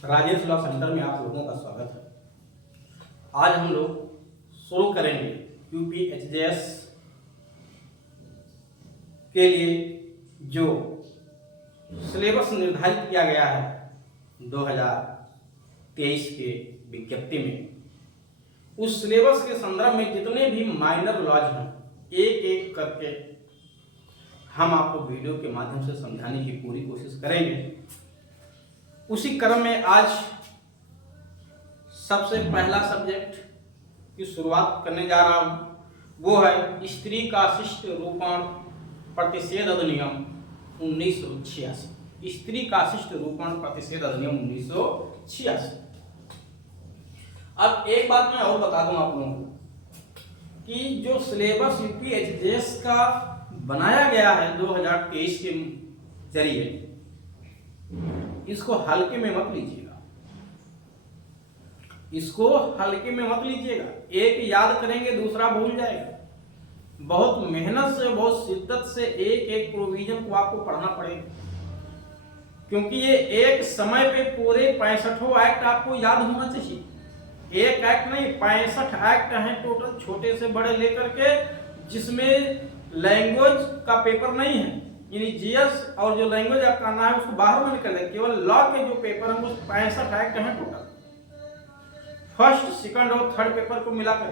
Rajesh law centre में आप लोगों का स्वागत है। आज हम लोग शुरू करेंगे यूपीएचजेएस के लिए जो सिलेबस निर्धारित किया गया है 2023 के विज्ञप्ति में। उस सिलेबस के संदर्भ में जितने भी माइनर लॉज हैं एक एक करके हम आपको वीडियो के माध्यम से समझाने की पूरी कोशिश करेंगे। उसी क्रम में आज सबसे पहला सब्जेक्ट की शुरुआत करने जा रहा हूं, वो है स्त्री का शिष्ट रूपण प्रतिषेध अधिनियम 1986। स्त्री का शिष्ट रूपण प्रतिषेध अधिनियम 1986। अब एक बात मैं और बता दूं आप लोगों को कि जो सिलेबस यूपीएचजेएस का बनाया गया है 2023 के जरिए, इसको हल्के में मत लीजिएगा। इसको हल्के में मत लीजिएगा। एक याद करेंगे दूसरा भूल जाएगा। बहुत मेहनत से, बहुत शिद्दत से एक एक प्रोविजन को आपको पढ़ना पड़ेगा, क्योंकि ये एक समय पे पूरे 65 एक्ट आपको याद होना चाहिए। एक एक्ट नहीं, 65 एक्ट हैं टोटल, छोटे से बड़े लेकर के, जिसमें लैंग्वेज का पेपर नहीं है, यानी जीएस और जो लैंग्वेज आप करना है उसको बाहर में निकल जाए। केवल लॉ के जो पेपर हैं वो 65 एक्ट हैं टोटल, फर्स्ट, सेकंड और थर्ड पेपर को मिलाकर।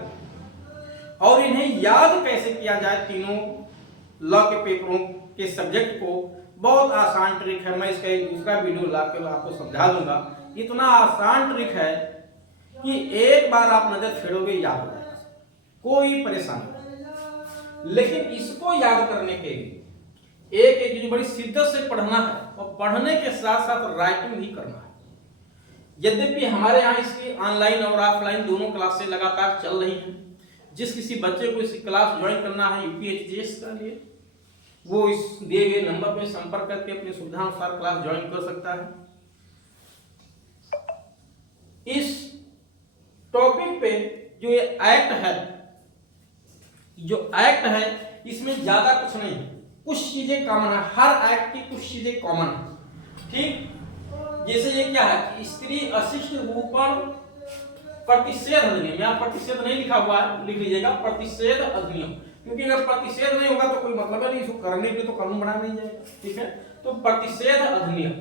और इन्हें याद कैसे किया जाए तीनों लॉ के पेपरों के सब्जेक्ट को, बहुत आसान ट्रिक है। मैं इसका एक दूसरा वीडियो लाकर आपको समझा दूंगा। इतना आसान ट्रिक है कि एक बार आप नजर फेरोगे याद हो जाएगा, कोई परेशानी नहीं। लेकिन इसको याद करने के लिए एक एक चीज बड़ी शिद्दत से पढ़ना है, और पढ़ने के साथ साथ राइटिंग भी करना है। यद्यपि हमारे यहाँ इसकी ऑनलाइन और ऑफलाइन दोनों क्लासें लगातार चल रही हैं। जिस किसी बच्चे को इसकी क्लास ज्वाइन करना है यूपीएचजेएस का लिए, वो इस दिए गए नंबर पे संपर्क करके अपनी सुविधा अनुसार क्लास ज्वाइन कर सकता है। इस टॉपिक पे जो ये एक्ट है, इसमें ज्यादा कुछ नहीं है, कुछ चीजें कॉमन है। हर एक्ट की कुछ चीजें कॉमन है, ठीक। जैसे ये क्या है कि स्त्री अशिष्ट रूपण प्रतिषेध अधिनियम, यहाँ प्रतिषेध नहीं लिखा हुआ है, लिख लीजिएगा प्रतिषेध अधिनियम, क्योंकि अगर प्रतिषेध नहीं होगा तो कोई मतलब नहीं, इसको करने के लिए तो कानून बनाया नहीं जाएगा, ठीक है। तो प्रतिषेध अधिनियम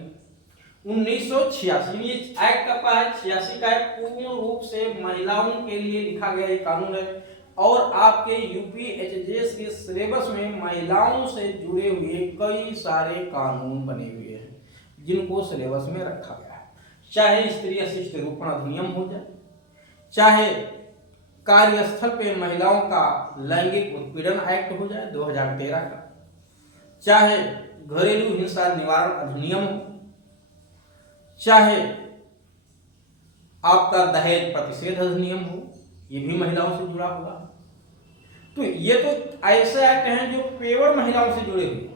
1986, ये एक्ट कब का है? 86 का है। पूर्ण रूप से महिलाओं के लिए लिखा गया ये कानून है, और आपके यूपीएचजेएस के सिलेबस में महिलाओं से जुड़े हुए कई सारे कानून बने हुए हैं जिनको सिलेबस में रखा गया है। चाहे स्त्री अशिष्ट रूपण अधिनियम हो जाए, चाहे कार्यस्थल पे महिलाओं का लैंगिक उत्पीड़न एक्ट हो जाए 2013 का, चाहे घरेलू हिंसा निवारण अधिनियम हो, चाहे आपका दहेज प्रतिषेध अधिनियम हो, ये भी महिलाओं से जुड़ा हुआ है। तो ये तो ऐसे एक्ट हैं जो केवल महिलाओं से जुड़े हुए।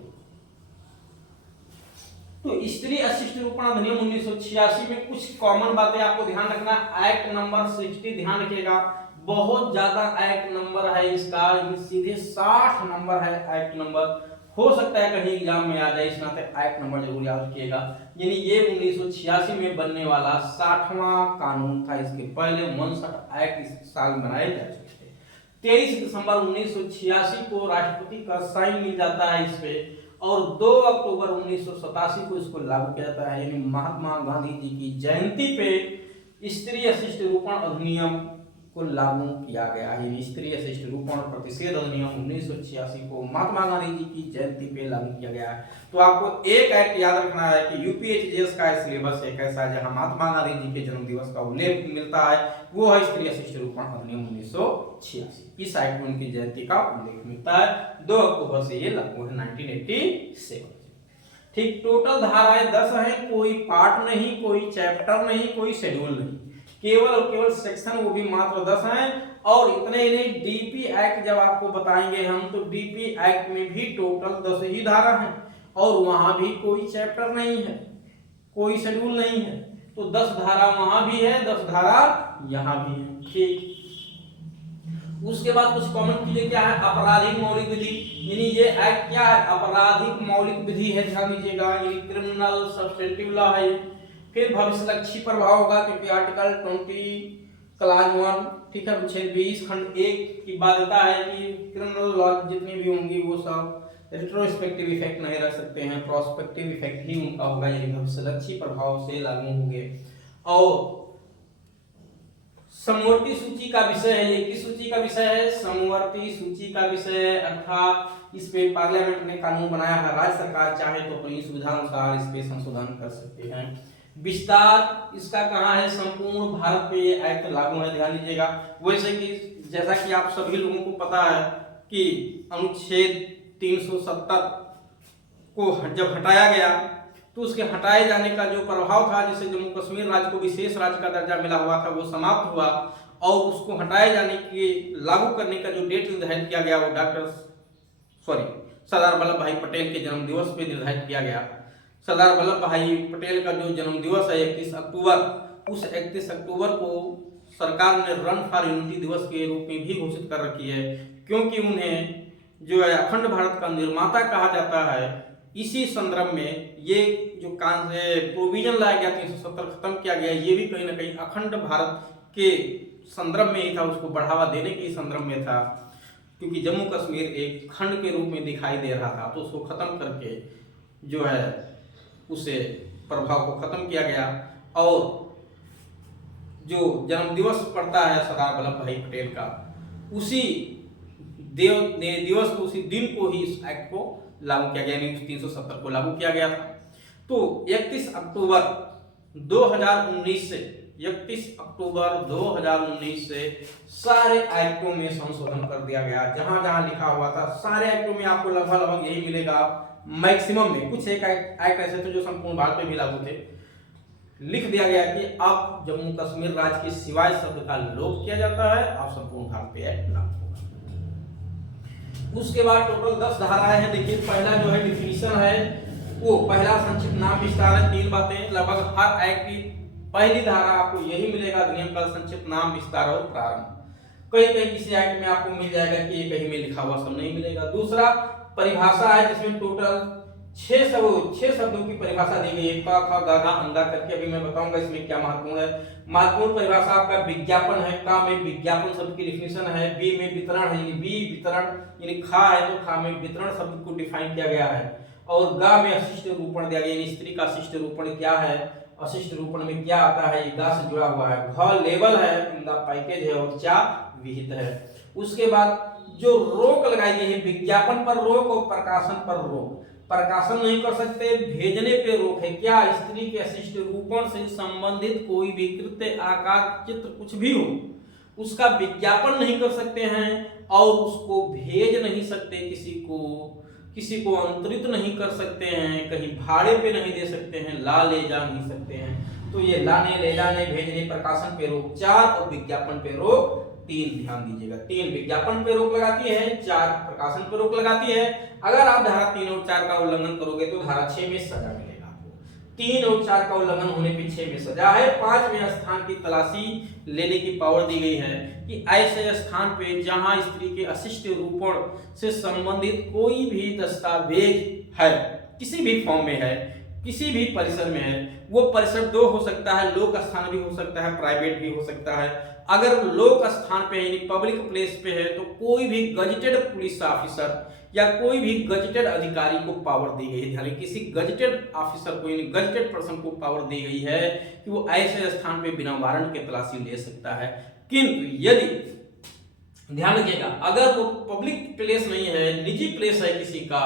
तो स्त्री अशिष्ट रूपण अधिनियम 1986 में कुछ कॉमन बातें आपको ध्यान रखना। एक्ट नंबर 60 ध्यान रखिएगा, बहुत ज्यादा एक्ट नंबर है इसका, सीधे 60 नंबर है एक्ट नंबर। हो सकता है कहीं एग्जाम में आ जाए, इस नाते एक्ट नंबर जरूर याद रखिएगा। यानी ये 1986 में बनने वाला 60वां कानून था। इसके पहले 59 एक्ट इस साल बनाए जा चुके थे। 23 दिसंबर 1986 को राष्ट्रपति का साइन मिल जाता है इस पे, और 2 अक्टूबर 1987 को इसको लागू किया जाता है। यानी महात्मा गांधी जी की जयंती पे स्त्री अशिष्ट रूपण अधिनियम को लागू किया गया है। स्त्री अशिष्ट रूपण प्रतिषेध अधिनियम 1986 को महात्मा गांधी जी की जयंती पे लागू किया गया है। तो आपको एक एक्ट याद रखना है कि यूपीएचजेएस का सिलेबस एक ऐसा है जहां महात्मा गांधी जी के जन्म दिवस का उल्लेख मिलता है, वो है स्त्री अशिष्ट रूपण अधिनियम 1986। इस एक्ट में उनकी जयंती का उल्लेख मिलता है। 2 अक्टूबर से ये लागू है 1987, ठीक। टोटल धाराएं 10 हैं, कोई पार्ट नहीं, कोई चैप्टर नहीं, कोई शेड्यूल नहीं, केवल और केवल सेक्शन, वो भी मात्र 10 हैं। और इतने ही नहीं, डीपी एक्ट जब आपको बताएंगे हम, तो डीपी एक्ट में भी टोटल 10 ही धारा हैं, और वहां भी कोई चैप्टर नहीं है, कोई शेड्यूल नहीं है। तो 10 धारा वहां भी है, 10 धारा यहां भी है, ठीक। उसके बाद कुछ कॉमन चीजें क्या है? आपराधिक मौलिक विधि, यानी ये एक्ट क्या है? आपराधिक मौलिक विधि है, ध्यान दीजिएगा। ये क्रिमिनल सब्सटेंटिव लॉ है, फिर भविष्यलक्षी प्रभाव होगा, क्योंकि आर्टिकल 20 क्लास 1, ठीक है, अनुच्छेद 20 खंड 1 की बाध्यता है कि क्रिमिनल लॉ जितनी भी होंगी वो सब रेट्रोस्पेक्टिव इफेक्ट नहीं रख सकते हैं, प्रोस्पेक्टिव इफेक्ट ही उनका होगा, यानी भविष्यलक्षी प्रभाव से लागू होंगे। और समवर्ती सूची का विषय है, ये किस सूची का विषय है? समवर्ती सूची का विषय है, अर्थात इस पे पार्लियामेंट ने कानून बनाया है, राज्य सरकार चाहे तो अपनी सुविधा अनुसार इस पे संशोधन कर सकते हैं। विस्तार इसका कहाँ है? संपूर्ण भारत पे ये एक्ट लागू है, ध्यान दीजिएगा। वैसे कि जैसा कि आप सभी लोगों को पता है कि अनुच्छेद 370 को जब हटाया गया तो उसके हटाए जाने का जो प्रभाव था, जिससे जम्मू कश्मीर राज्य को विशेष राज्य का दर्जा मिला हुआ था, वो समाप्त हुआ और उसको हटाए जाने के लागू करने का जो डेट निर्धारित किया गया वो सरदार वल्लभ भाई पटेल के जन्म दिवस पे निर्धारित किया गया। सरदार वल्लभ भाई पटेल का जो जन्म दिवस है 31 अक्टूबर, उस 31 अक्टूबर को सरकार ने रन फॉर यूनिटी दिवस के रूप में भी घोषित कर रखी है, क्योंकि उन्हें जो है अखंड भारत का निर्माता कहा जाता है। इसी संदर्भ में ये जो प्रोविजन लाया गया 370 खत्म किया गया, ये भी कहीं ना कहीं अखंड भारत के संदर्भ में ही था, उसको बढ़ावा देने के संदर्भ में था, क्योंकि जम्मू कश्मीर एक खंड के रूप में दिखाई दे रहा था, तो उसको खत्म करके जो है उसे प्रभाव को खत्म किया गया। और जो जन्म दिवस पड़ता है सरदार वल्लभ भाई पटेल का, उसी दिवस को, उसी दिन को ही इस एक्ट को लागू किया गया, यानी 370 को लागू किया गया था। तो 31 अक्टूबर 2019 से 31 अक्टूबर 2019 से सारे एक्टों में संशोधन कर दिया गया। जहां जहां लिखा हुआ था सारे एक्टों में आपको लगभग यही मिलेगा, मैक्सिमम में। कुछ एक एक्ट ऐसे थे जो संपूर्ण भारत में भी लागू थे। लिख दिया गया कि अब जम्मू कश्मीर राज्य के सिवाय शब्द का लोप किया जाता है, अब संपूर्ण भारत पे एक्ट लागू होगा। उसके बाद टोटल 10 धाराएं हैं। देखिए, पहला जो है डिफिनीशन है, वो पहला संक्षिप्त नाम विस्तार है, 3 बातें। लगभग हर एक्ट की पहली धारा आपको यही मिलेगा, अधिनियम का संक्षिप्त नाम विस्तार और प्रारंभ। कहीं कहीं किसी एक्ट में आपको मिल जाएगा कि ये कहीं में लिखा हुआ सब नहीं मिलेगा। दूसरा परिभाषा है, जिसमें टोटल 6 शब्दों की परिभाषा दी गई है, क ख ग घ अंगा करके। अभी मैं बताऊंगा इसमें क्या महत्वपूर्ण है। महत्वपूर्ण परिभाषा आपका विज्ञापन है, क में विज्ञापन शब्द की डिफिनीशन है, बी में वितरण है, यानी बी वितरण, यानी खा है तो खा में वितरण शब्द को डिफाइन किया गया है। और ग में अशिष्ट रूपण दिया गया, यानी स्त्री का अशिष्ट रूपण क्या है, अशिष्ट रूपण में क्या आता है, ये ग से जुड़ा हुआ है। घ लेवल है, उनका पैकेज है, और चा विहित है। उसके बाद जो रोक लगाई गई है, विज्ञापन पर रोक और प्रकाशन पर रोक। प्रकाशन नहीं कर सकते, भेजने पे रोक है। क्या? स्त्री के अशिष्ट रूपण से संबंधित कोई भी कृत्य, आकार, चित्र कुछ भी हो, उसका विज्ञापन नहीं कर सकते हैं और उसको भेज नहीं सकते, किसी को अंतरित नहीं कर सकते हैं, कहीं भाड़े पे नहीं दे सकते हैं, ला ले जा नहीं सकते हैं। तो ये लाने, ले जाने, भेजने, प्रकाशन पे रोक 4 और विज्ञापन पे रोक 3। ध्यान दीजिएगा, 3 विज्ञापन पे रोक लगाती है, 4 प्रकाशन पे रोक लगाती है। अगर आप धारा 3 और 4 का उल्लंघन करोगे तो धारा 6 में सजा मिलेगा आपको। 3 और 4 का उल्लंघन होने पे 6 में सजा है। 5वें स्थान की तलाशी लेने की पावर दी गई है कि ऐसे स्थान पे जहां स्त्री के अशिष्ट रूपण से संबंधित कोई भी दस्तावेज है, किसी भी फॉर्म में है, किसी भी परिसर में है, वो परिसर 2 हो सकता है, लोक स्थान भी हो सकता है, प्राइवेट भी हो सकता है। अगर लोक स्थान पे यानी पब्लिक प्लेस पे है तो कोई भी गजेटेड पुलिस ऑफिसर या कोई भी गजेटेड अधिकारी को पावर दी गई है, यानी किसी गजेटेड ऑफिसर को, यानी गजेटेड पर्सन को पावर दी गई है कि वो ऐसे स्थान पे बिना वारंट के तलाशी ले सकता है। किंतु यदि, ध्यान रखिएगा, अगर वो पब्लिक प्लेस नहीं है, निजी प्लेस है किसी का,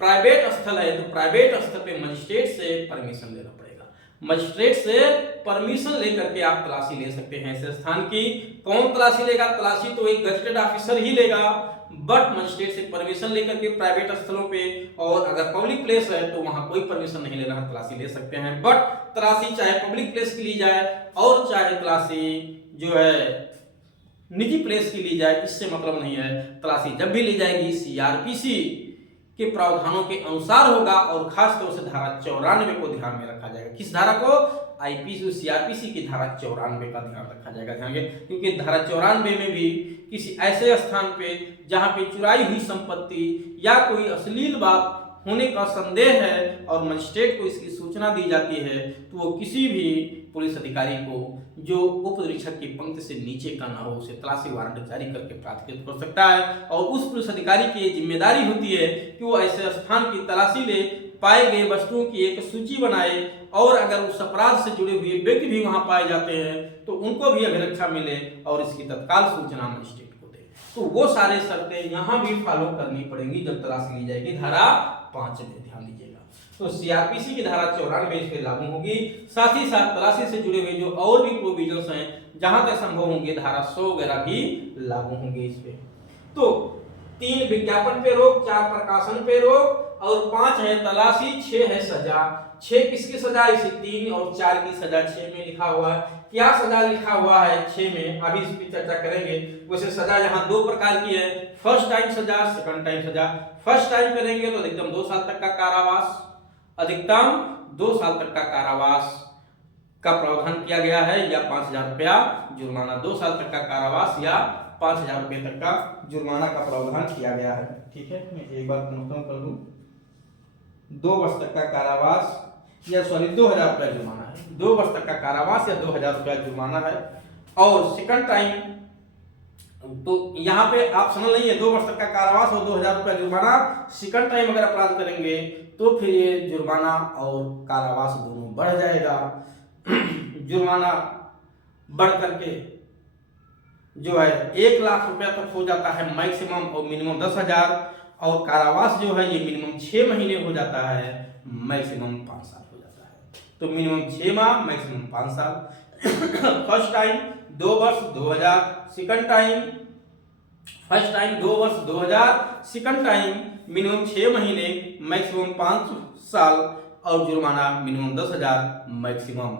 प्राइवेट स्थल है, तो प्राइवेट स्थल पे मजिस्ट्रेट से परमिशन लेना पड़ेगा। मजिस्ट्रेट से परमिशन लेकर के आप तलाशी ले सकते हैं ऐसे स्थान की। कौन तलाशी लेगा? तलाशी तो एक गजेटेड ऑफिसर ही लेगा, बट मजिस्ट्रेट से परमिशन लेकर के प्राइवेट स्थलों पे, और अगर पब्लिक प्लेस है तो वहां कोई परमिशन नहीं लेना है, तलाशी ले सकते हैं। बट तलाशी चाहे पब्लिक प्लेस की ली जाए और चाहे तलाशी जो है निजी प्लेस की ली जाए, इससे मतलब नहीं है। तलाशी जब भी ली जाएगी सीआरपीसी के प्रावधानों के अनुसार होगा, और खास तौर से धारा 94 को ध्यान में रखा जाएगा। किस धारा को? आईपीसी सीआरपीसी की धारा 94 का ध्यान रखा जाएगा। ध्यान रखिए, क्योंकि धारा 94 में भी किसी ऐसे स्थान पे जहां पे चुराई हुई संपत्ति या कोई अश्लील बात होने का संदेह है और मजिस्ट्रेट को इसकी सूचना दी जाती है, तो वो किसी भी पुलिस अधिकारी को जो उप निरीक्षक की पंक्ति से नीचे का ना हो उसे तलाशी वारंट जारी करके प्राधिकृत कर सकता है। और उस पुलिस अधिकारी की जिम्मेदारी होती है कि वो ऐसे स्थान की तलाशी ले, पाए गए वस्तुओं की एक सूची बनाए, और अगर उस अपराध से जुड़े हुए व्यक्ति भी वहां पाए जाते हैं तो उनको भी अभिरक्षा मिले और इसकी तत्काल सूचना मजिस्ट्रेट को दे। तो वो सारे शर्तें यहाँ भी फॉलो करनी पड़ेंगी जब तलाशी ली जाएगी। धारा 5 में ध्यान दीजिएगा। तो सीआरपीसी की धारा 94 इस पे लागू होगी। साथ ही साथ तलाशी से जुड़े हुए जो और भी प्रोविजंस हैं जहां तक संभव होंगे धारा 100 वगैरह भी लागू होंगे इस पे। तो 3 विज्ञापन पे रोक, 4 प्रकाशन पे रोक और 5 है तलाशी, 6 है सजा। 6 किसकी सजा? इसी 3 और 4 की सजा 6 में लिखा हुआ है। क्या सजा लिखा हुआ है 6 में, अभी इस पर चर्चा करेंगे। वैसे सजा यहाँ 2 प्रकार की है, फर्स्ट टाइम सजा, सेकंड टाइम सजा। फर्स्ट टाइम करेंगे तो अधिकतम 2 साल तक का कारावास, अधिकतम 2 साल तक का कारावास का प्रावधान किया गया है, या 5000 रुपया जुर्माना। 2 साल तक का कारावास या 5000 रुपये तक का जुर्माना का प्रावधान किया गया है। ठीक है, मैं एक बार कंफर्म कर लूं, 2 वर्ष तक का कारावास या 2000 रुपया जुर्माना है। 2 वर्ष तक का कारावास या 2000 रुपया जुर्माना है। और सेकंड टाइम तो यहाँ पे ऑप्शनल नहीं है, 2 वर्ष तक का कारावास और 2000 रुपया जुर्माना। सेकंड टाइम अगर अपराध करेंगे तो फिर ये जुर्माना और कारावास दोनों बढ़ जाएगा। जुर्माना बढ़ करके जो है 1 लाख रुपया तक हो जाता है मैक्सिमम, और मिनिमम 10,000, और कारावास जो है ये मिनिमम 6 महीने हो जाता है, मैक्सिमम 5 साल हो जाता है। तो मिनिमम 6 माह, मैक्सिमम 5 साल। फर्स्ट टाइम 2 वर्ष 2000, सेकंड टाइम फर्स्ट टाइम 2 वर्ष 2000, सेकंड टाइम मिनिमम 6 महीने, मैक्सिमम 5 साल, और जुर्माना मिनिमम 10,000, मैक्सिमम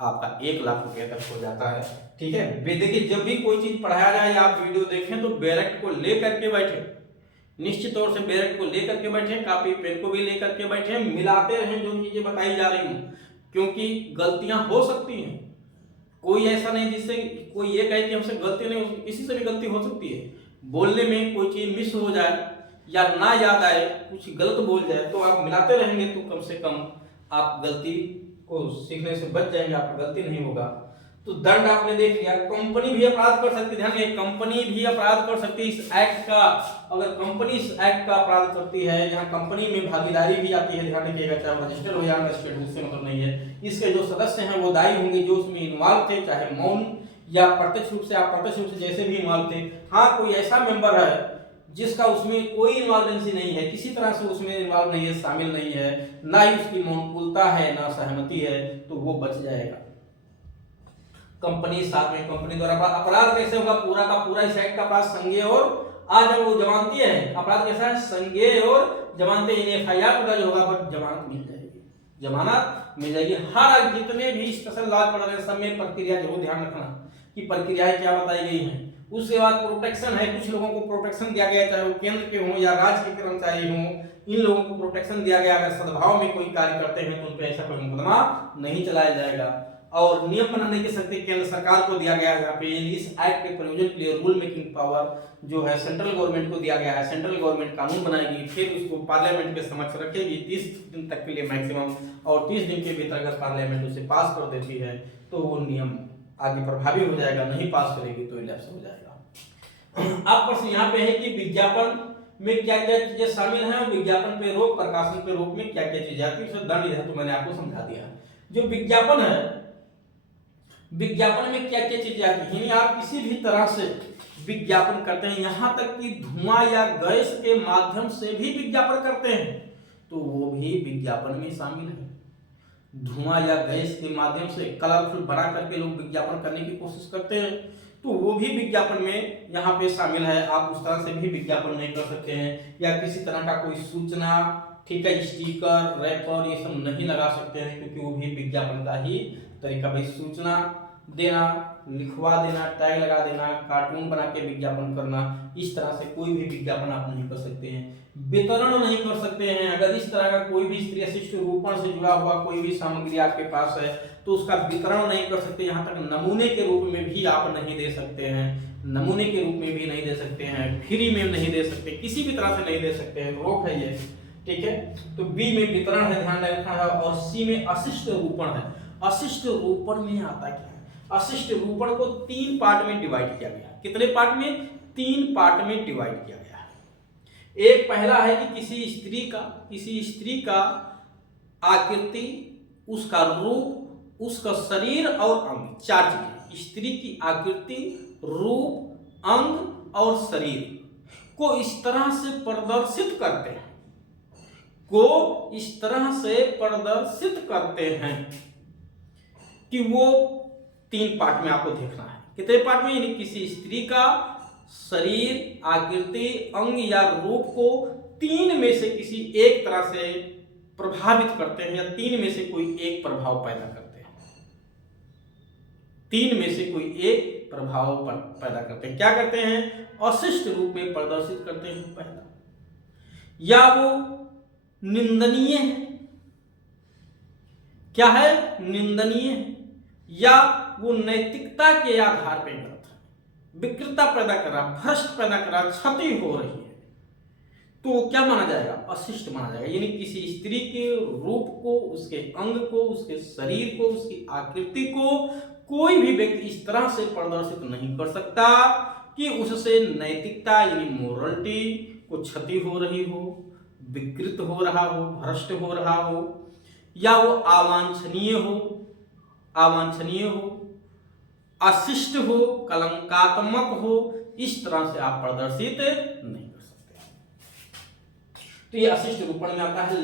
आपका 1 लाख रुपए तक हो जाता है। ठीक है, देखिए जब भी कोई चीज पढ़ाया जाए या आप वीडियो देखें तो बैरेक्ट को ले करके बैठे, निश्चित तौर से बैरेक्ट को ले करके बैठे, कॉपी पेन को भी ले करके बैठे, मिलाते रहें जो चीजें बताई जा रही हूं, क्योंकि गलतियां हो सकती हैं। कोई ऐसा नहीं जिससे कोई ये कहे कि हमसे गलती नहीं हो, किसी से भी गलती हो सकती है। बोलने में कोई चीज मिस हो जाए या ना याद आए, कुछ गलत बोल जाए, तो आप मिलाते रहेंगे तो कम से कम आप गलती को सीखने से बच जाएंगे, आपको गलती नहीं होगा। तो दंड आपने देख लिया। कंपनी भी अपराध कर सकती है, ध्यान रखिए, कंपनी भी अपराध कर सकती है इस एक्ट का। अगर कंपनी इस एक्ट का अपराध करती है, यहाँ कंपनी में भागीदारी भी आती है, ध्यान रखिएगा, चाहे रजिस्टर्ड हो या अनरजिस्टर्ड, उससे मतलब नहीं है। इसके जो सदस्य हैं वो दायी होंगे जो उसमें इन्वॉल्व थे, चाहे मौन या प्रत्यक्ष रूप से, अप्रत्यक्ष रूप से जैसे भी इन्वॉल्व थे। हाँ, कोई ऐसा मेंबर है जिसका उसमें कोई इन्वॉल्वेंसी नहीं है, किसी तरह से उसमें इन्वॉल्व नहीं है, शामिल नहीं है, ना ही उसकी मौनपुलता है, ना सहमति है, तो वो बच जाएगा। कंपनी साथ में कंपनी द्वारा अपराध कैसे होगा? पूरा का पूरा इस एक्ट का अपराध संज्ञेय और आज जब वो जमानती है, अपराध कैसा है? संज्ञेय और जमानती। एफआईआर पूरा जो होगा बट जमानत मिल जाएगी, जमानत मिल जाएगी। हर जितने भी स्पेशल लॉज पढ़ रहे हैं सब में प्रक्रिया जरूर ध्यान रखना कि प्रक्रियाएं क्या बताई गई हैं। उसके बाद प्रोटेक्शन है, कुछ लोगों को प्रोटेक्शन दिया गया, चाहे वो केंद्र के हों या राज्य के कर्मचारी हों, इन लोगों को प्रोटेक्शन दिया गया। अगर सद्भाव में कोई कार्य करते हैं तो उन पर ऐसा कोई मुकदमा नहीं चलाया जाएगा। और नियम बनाने की शक्ति केंद्र सरकार को दिया गया है। यहाँ पे इस एक्ट के प्रयोजन के लिए रूल मेकिंग पावर जो है सेंट्रल गवर्नमेंट को दिया गया है। सेंट्रल गवर्नमेंट कानून बनाएगी, फिर उसको पार्लियामेंट के समक्ष रखेगी 30 दिन तक के लिए मैक्सिमम, और 30 दिन के भीतर अगर पार्लियामेंट उसे पास कर देती है तो वो नियम आगे प्रभावी हो जाएगा, नहीं पास करेगी तो इलैप्स हो जाएगा। अब प्रश्न यहाँ पे है कि विज्ञापन में क्या क्या चीजें शामिल हैं, विज्ञापन पे रोक, प्रकाशन पे रोक में क्या क्या चीजें आती है, दंड इधर तो मैंने आपको समझा दिया। जो विज्ञापन है, विज्ञापन में क्या क्या चीजें आती हैं, आप किसी भी तरह से विज्ञापन करते हैं, यहां तक कि धुआं या गैस के माध्यम से भी विज्ञापन करते हैं तो वो भी विज्ञापन में शामिल है। धुआं या गैस के माध्यम से कलरफुल बना करके लोग विज्ञापन करने की कोशिश करते हैं तो वो भी विज्ञापन में यहाँ पे शामिल है। आप उस तरह से भी विज्ञापन नहीं कर सकते हैं, या किसी तरह का कोई सूचना, ठीक है, स्टिकर, रैपर, ये सब नहीं लगा सकते हैं, क्योंकि वो भी विज्ञापन का ही तरीका। भाई सूचना देना, लिखवा देना, टैग लगा देना, कार्टून बना के विज्ञापन करना, इस तरह से कोई भी विज्ञापन आप नहीं कर सकते हैं। वितरण नहीं कर सकते हैं। अगर इस तरह का कोई भी स्त्री शिशु रूपण से जुड़ा हुआ कोई भी सामग्री आपके पास है तो उसका वितरण नहीं कर सकते। यहाँ तक नमूने के रूप में भी आप नहीं दे सकते हैं, नमूने के रूप में भी नहीं दे सकते हैं, फ्री में नहीं दे सकते, किसी भी तरह से नहीं दे सकते हैं, रोक है ये। ठीक है। तो बी में वितरण है, ध्यान रखना है, और सी में अशिष्ट रूपण है। अशिष्ट रूपण में आता क्या है? अशिष्ट रूपण को 3 पार्ट में डिवाइड किया गया है। कितने पार्ट में? 3 पार्ट में डिवाइड किया गया है। एक पहला है कि किसी स्त्री का आकृति, उसका रूप, उसका शरीर और अंग, 4 चीजें। स्त्री की आकृति, रूप, अंग और शरीर को इस तरह से प्रदर्शित करते हैं, कि वो 3 पार्ट में आपको देखना है। कितने पार्ट में? यानी किसी स्त्री का शरीर, आकृति, अंग या रूप को 3 में से किसी एक तरह से प्रभावित करते हैं, या 3 में से कोई एक प्रभाव पैदा करते हैं। 3 में से कोई एक प्रभाव पैदा करते हैं। क्या करते हैं? अशिष्ट रूप में प्रदर्शित करते हैं। पहला, या वो निंदनीय है। क्या है? निंदनीय है। या वो नैतिकता के आधार पर गलत है, विकृतता पैदा कर रहा, भ्रष्ट पैदा कर रहा, क्षति हो रही है, तो क्या माना जाएगा? अशिष्ट माना जाएगा। यानी किसी स्त्री के रूप को, उसके अंग को, उसके शरीर को, उसकी आकृति को कोई भी व्यक्ति इस तरह से प्रदर्शित नहीं कर सकता कि उससे नैतिकता यानी मोरलिटी को क्षति हो रही हो, विकृत हो रहा हो, भ्रष्ट हो रहा हो, या वो अवांछनीय हो, अशिष्ट हो, कलंकात्मक हो, इस तरह से आप प्रदर्शित नहीं कर सकते। तो ये अशिष्ट रूपण में आता है।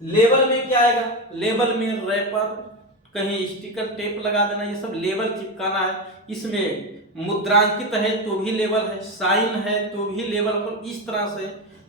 लेबल में क्या आएगा? लेबल में रैपर, कहीं स्टिकर, टेप लगा देना, ये सब लेबल चिपकाना है। इसमें मुद्रांकित है तो भी लेबल है, साइन है तो भी लेबल, पर इस तरह से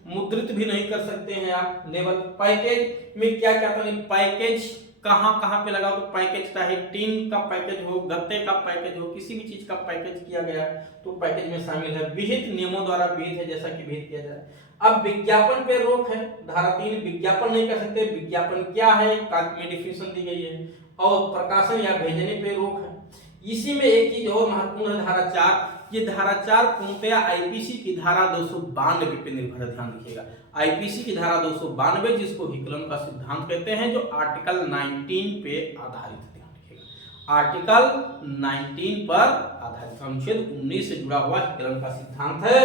मुद्रित भी नहीं कर सकते हैं आप लेबल। पैकेज में क्या क्या करना? पैकेज कहाँ पे लगाओ? तो पैकेज चाहे टीन का पैकेज हो, गत्ते का पैकेज हो, किसी भी चीज का पैकेज किया गया है तो पैकेज में शामिल है। विहित नियमों द्वारा विहित है, जैसा कि विहित किया जाए। अब विज्ञापन पे रोक है, धारा 3, विज्ञापन नहीं कर सकते। विज्ञापन क्या है? में डिफिनेशन दी गई है। और प्रकाशन या भेजने पे रोक है। इसी में एक चीज और महत्वपूर्ण है, धारा 4। ये धारा 4 पूर्णतया आईपीसी की धारा 292 पे निर्भर है, ध्यान रखिएगा। आईपीसी की धारा 292, जिसको हिकलम का सिद्धांत कहते हैं, जो आर्टिकल 19 पे आधारित है, ध्यान रखिएगा। आर्टिकल 19 पर आधारित, अनुच्छेद 19 से जुड़ा हुआ हिकलम का सिद्धांत है,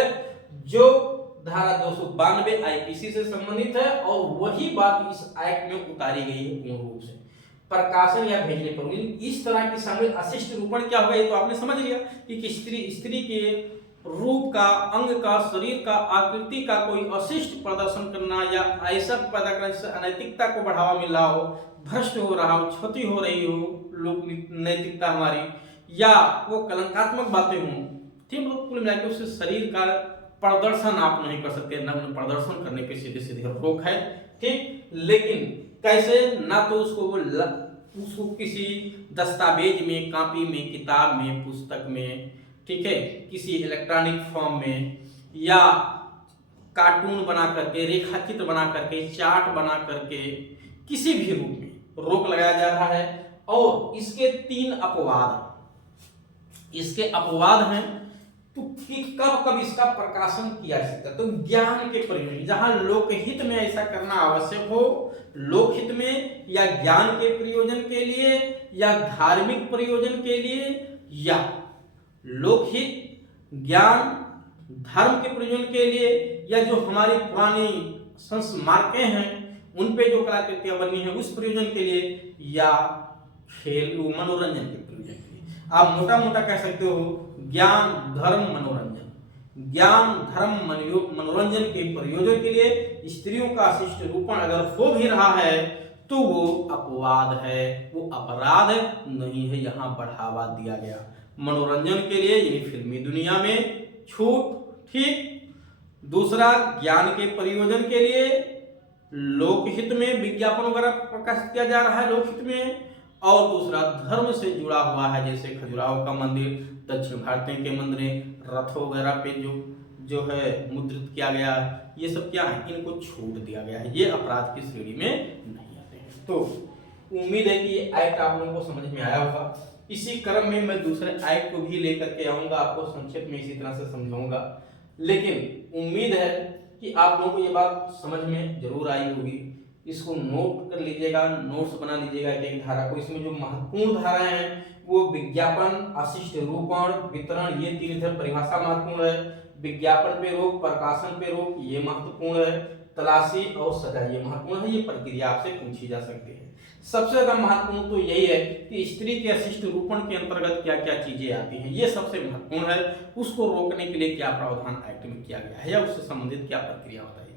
जो धारा 292 आईपीसी से संबंधित है, और वही बात इस एक्ट में उतारी गई है पूर्ण रूप से। प्रकाशन या भेजने पर इस तरह की शामिल अशिष्ट रूपण क्या होगा? ये तो आपने समझ लिया कि स्त्री के रूप का, अंग का, शरीर का, आकृति का कोई अशिष्ट प्रदर्शन करना, या ऐसा पैदा करना जिससे अनैतिकता को बढ़ावा मिल रहा हो, भ्रष्ट हो रहा हो, क्षति हो रही हो लोक नैतिकता हमारी, या वो कलंकात्मक बातें हों, ठीक। मतलब कुल मिलाकर उससे शरीर का प्रदर्शन आप नहीं कर सकते, नग्न प्रदर्शन करने पे सीधे सीधे रोक है, ठीक। लेकिन कैसे? ना तो उसको किसी दस्तावेज में, कॉपी में, किताब में, पुस्तक में, ठीक है, किसी इलेक्ट्रॉनिक फॉर्म में, या कार्टून बना करके, रेखाचित्र बना करके, चार्ट बना करके, किसी भी रूप में रोक लगाया जा रहा है। और इसके 3 अपवाद हैं। तो कि कब इसका प्रकाशन किया जा सकता है? तो ज्ञान के प्रयोजन, जहां लोकहित में ऐसा करना आवश्यक हो, लोकहित में, या ज्ञान के प्रयोजन के लिए, या धार्मिक प्रयोजन के लिए, या लोकहित, ज्ञान, धर्म के प्रयोजन के लिए, या जो हमारी पुरानी संस्मारकें हैं उन पे जो कलाकृतियां बनी हैं उस प्रयोजन के लिए, या खेल मनोरंजन के प्रयोजन के लिए। आप मोटा मोटा कह सकते हो ज्ञान, धर्म, मनोरंजन। ज्ञान, धर्म, मनोरंजन के प्रयोजन के लिए स्त्रियों का अशिष्ट रूपण अगर हो भी रहा है तो वो अपवाद है, वो अपराध नहीं है, यहाँ बढ़ावा दिया गया। मनोरंजन के लिए यानी फिल्मी दुनिया में छूट, ठीक। दूसरा, ज्ञान के प्रयोजन के लिए लोकहित में विज्ञापन वगैरह प्रकाशित किया जा रहा है लोकहित में। और दूसरा, धर्म से जुड़ा हुआ है, जैसे खजुराहो का मंदिर, दक्षिण भारत के मंदिर, रथ वगैरह पे जो है मुद्रित किया गया, ये सब क्या है? इनको छूट दिया गया है, ये अपराध की श्रेणी में नहीं आते हैं। तो उम्मीद है कि ये एक्ट आप लोगों को समझ में आया होगा। इसी क्रम में मैं दूसरे एक्ट को भी लेकर के आऊंगा, आपको संक्षेप में इसी तरह से समझाऊंगा। लेकिन उम्मीद है कि आप लोगों को ये बात समझ में जरूर आई होगी। इसको नोट कर लीजिएगा, नोट्स बना लीजिएगा एक एक धारा को। इसमें जो महत्वपूर्ण धाराएं हैं वो विज्ञापन, अशिष्ट रूपण, वितरण, ये तीन इधर परिभाषा महत्वपूर्ण है। विज्ञापन पे रोक, प्रकाशन पे रोक, ये महत्वपूर्ण है। तलाशी और सजा, ये महत्वपूर्ण है। ये प्रक्रिया आपसे पूछी जा सकती है। सबसे ज्यादा महत्वपूर्ण तो यही है कि स्त्री के अशिष्ट रूपण के अंतर्गत क्या क्या चीजें आती हैं, ये सबसे महत्वपूर्ण है। उसको रोकने के लिए क्या प्रावधान एक्ट में किया गया है या उससे संबंधित क्या प्रक्रिया बताई